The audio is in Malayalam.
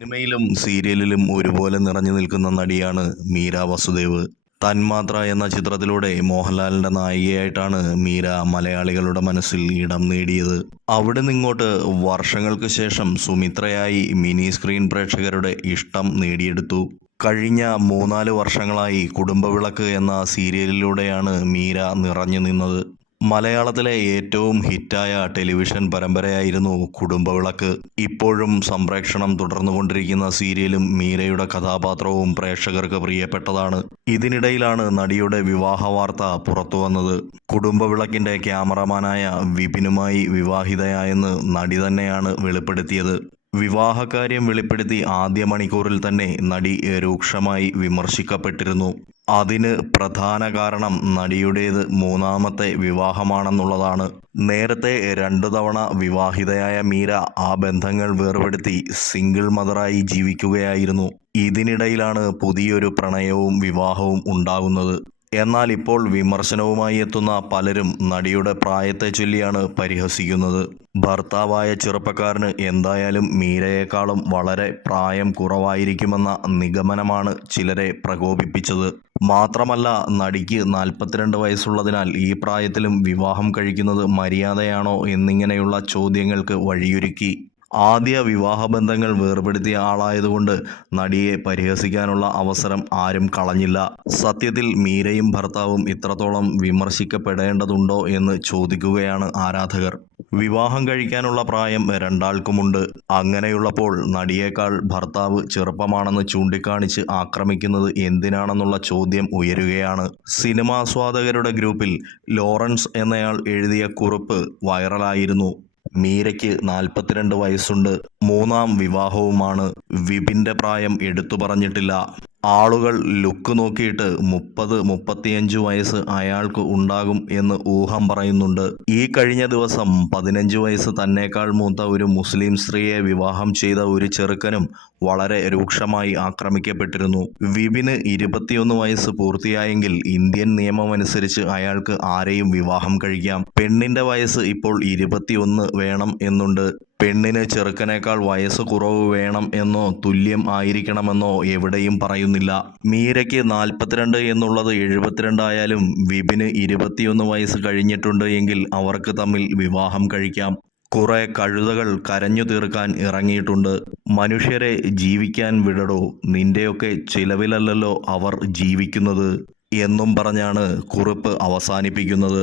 സിനിമയിലും സീരിയലിലും ഒരുപോലെ നിറഞ്ഞു നിൽക്കുന്ന നടിയാണ് മീര വസുദേവ്. തന്മാത്ര എന്ന ചിത്രത്തിലൂടെ മോഹൻലാലിന്റെ നായികയായിട്ടാണ് മീര മലയാളികളുടെ മനസ്സിൽ ഇടം നേടിയത്. അവിടെ നിങ്ങോട്ട് വർഷങ്ങൾക്ക് ശേഷം സുമിത്രയായി മിനി സ്ക്രീൻ പ്രേക്ഷകരുടെ ഇഷ്ടം നേടിയെടുത്തു. കഴിഞ്ഞ മൂന്നാൽ വർഷങ്ങളായി കുടുംബവിളക്ക് എന്ന സീരിയലിലൂടെയാണ് മീര നിറഞ്ഞു നിന്നത്. മലയാളത്തിലെ ഏറ്റവും ഹിറ്റായ ടെലിവിഷൻ പരമ്പരയായിരുന്നു കുടുംബവിളക്ക്. ഇപ്പോഴും സംപ്രേക്ഷണം തുടർന്നുകൊണ്ടിരിക്കുന്ന സീരിയലും മീരയുടെ കഥാപാത്രവും പ്രേക്ഷകർക്ക് പ്രിയപ്പെട്ടതാണ്. ഇതിനിടയിലാണ് നടിയുടെ വിവാഹ വാർത്ത പുറത്തു വന്നത് കുടുംബവിളക്കിന്റെ ക്യാമറമാനായ വിപിനുമായി വിവാഹിതയായെന്ന് നടി തന്നെയാണ് വെളിപ്പെടുത്തിയത്. വിവാഹകാര്യം വെളിപ്പെടുത്തി ആദ്യ മണിക്കൂറിൽ തന്നെ നടി രൂക്ഷമായി വിമർശിക്കപ്പെട്ടിരുന്നു. അതിന് പ്രധാന കാരണം നടിയുടേത് മൂന്നാമത്തെ വിവാഹമാണെന്നുള്ളതാണ്. നേരത്തെ രണ്ടു തവണ വിവാഹിതയായ മീര ആ ബന്ധങ്ങൾ വേർപെടുത്തി സിംഗിൾ മദറായി ജീവിക്കുകയായിരുന്നു. ഇതിനിടയിലാണ് പുതിയൊരു പ്രണയവും വിവാഹവും ഉണ്ടാകുന്നത്. എന്നാൽ ഇപ്പോൾ വിമർശനവുമായി എത്തുന്ന പലരും നടിയുടെ പ്രായത്തെ ചൊല്ലിയാണ് പരിഹസിക്കുന്നത്. ഭർത്താവായ ചെറുപ്പക്കാരന് എന്തായാലും മീരയേക്കാളും വളരെ പ്രായം കുറവായിരിക്കുമെന്ന നിഗമനമാണ് ചിലരെ പ്രകോപിപ്പിച്ചത്. മാത്രമല്ല നടിക്ക് നാൽപ്പത്തിരണ്ട് വയസ്സുള്ളതിനാൽ ഈ പ്രായത്തിലും വിവാഹം കഴിക്കുന്നത് മര്യാദയാണോ എന്നിങ്ങനെയുള്ള ചോദ്യങ്ങൾക്ക് വഴിയൊരുക്കി. ആദ്യ വിവാഹബന്ധങ്ങൾ വേർപെടുത്തിയ ആളായതുകൊണ്ട് നടിയെ പരിഹസിക്കാനുള്ള അവസരം ആരും കളഞ്ഞില്ല. സത്യത്തിൽ മീരയും ഭർത്താവും ഇത്രത്തോളം വിമർശിക്കപ്പെടേണ്ടതുണ്ടോ എന്ന് ചോദിക്കുകയാണ് ആരാധകർ. വിവാഹം കഴിക്കാനുള്ള പ്രായം രണ്ടാൾക്കുമുണ്ട്. അങ്ങനെയുള്ളപ്പോൾ നടിയേക്കാൾ ഭർത്താവ് ചെറുപ്പമാണെന്ന് ചൂണ്ടിക്കാണിച്ച് ആക്രമിക്കുന്നത് എന്തിനാണെന്നുള്ള ചോദ്യം ഉയരുകയാണ്. സിനിമാസ്വാദകരുടെ ഗ്രൂപ്പിൽ ലോറൻസ് എന്നയാൾ എഴുതിയ കുറിപ്പ് വൈറലായിരുന്നു. മീരയ്ക്ക് നാൽപ്പത്തിരണ്ട് വയസ്സുണ്ട്. മൂന്നാം വിവാഹവുമാണ് വിപിന്റെ പ്രായം എടുത്തു പറഞ്ഞിട്ടില്ല. ആളുകൾ ലുക്ക് നോക്കിയിട്ട് മുപ്പത് മുപ്പത്തിയഞ്ച് വയസ്സ് അയാൾക്ക് ഉണ്ടാകും എന്ന് ഊഹം പറയുന്നുണ്ട്. ഈ കഴിഞ്ഞ ദിവസം പതിനഞ്ച് വയസ്സ് തന്നേക്കാൾ മൂത്ത ഒരു മുസ്ലിം സ്ത്രീയെ വിവാഹം ചെയ്ത ഒരു ചെറുക്കനും വളരെ രൂക്ഷമായി ആക്രമിക്കപ്പെട്ടിരുന്നു. വിപിന് ഇരുപത്തിയൊന്ന് വയസ്സ് പൂർത്തിയായെങ്കിൽ ഇന്ത്യൻ നിയമമനുസരിച്ച് അയാൾക്ക് ആരെയും വിവാഹം കഴിക്കാം. പെണ്ണിന്റെ വയസ്സ് ഇപ്പോൾ ഇരുപത്തിയൊന്ന് വേണം എന്നുണ്ട്. പെണ്ണിന് ചെറുക്കനേക്കാൾ വയസ്സ് കുറവ് വേണം എന്നോ തുല്യം ആയിരിക്കണമെന്നോ എവിടെയും പറയുന്നില്ല. മീരയ്ക്ക് നാൽപ്പത്തിരണ്ട് എന്നുള്ളത് എഴുപത്തിരണ്ടായാലും വിപിന് ഇരുപത്തിയൊന്ന് വയസ്സ് കഴിഞ്ഞിട്ടുണ്ട് എങ്കിൽ അവർക്ക് തമ്മിൽ വിവാഹം കഴിക്കാം. കുറെ കഴുതകൾ കരഞ്ഞു തീർക്കാൻ ഇറങ്ങിയിട്ടുണ്ട്. മനുഷ്യരെ ജീവിക്കാൻ വിടടോ? നിന്റെയൊക്കെ ചിലവിലല്ലല്ലോ അവർ ജീവിക്കുന്നത്. എന്നും പറഞ്ഞാണ് കുറിപ്പ് അവസാനിപ്പിക്കുന്നത്.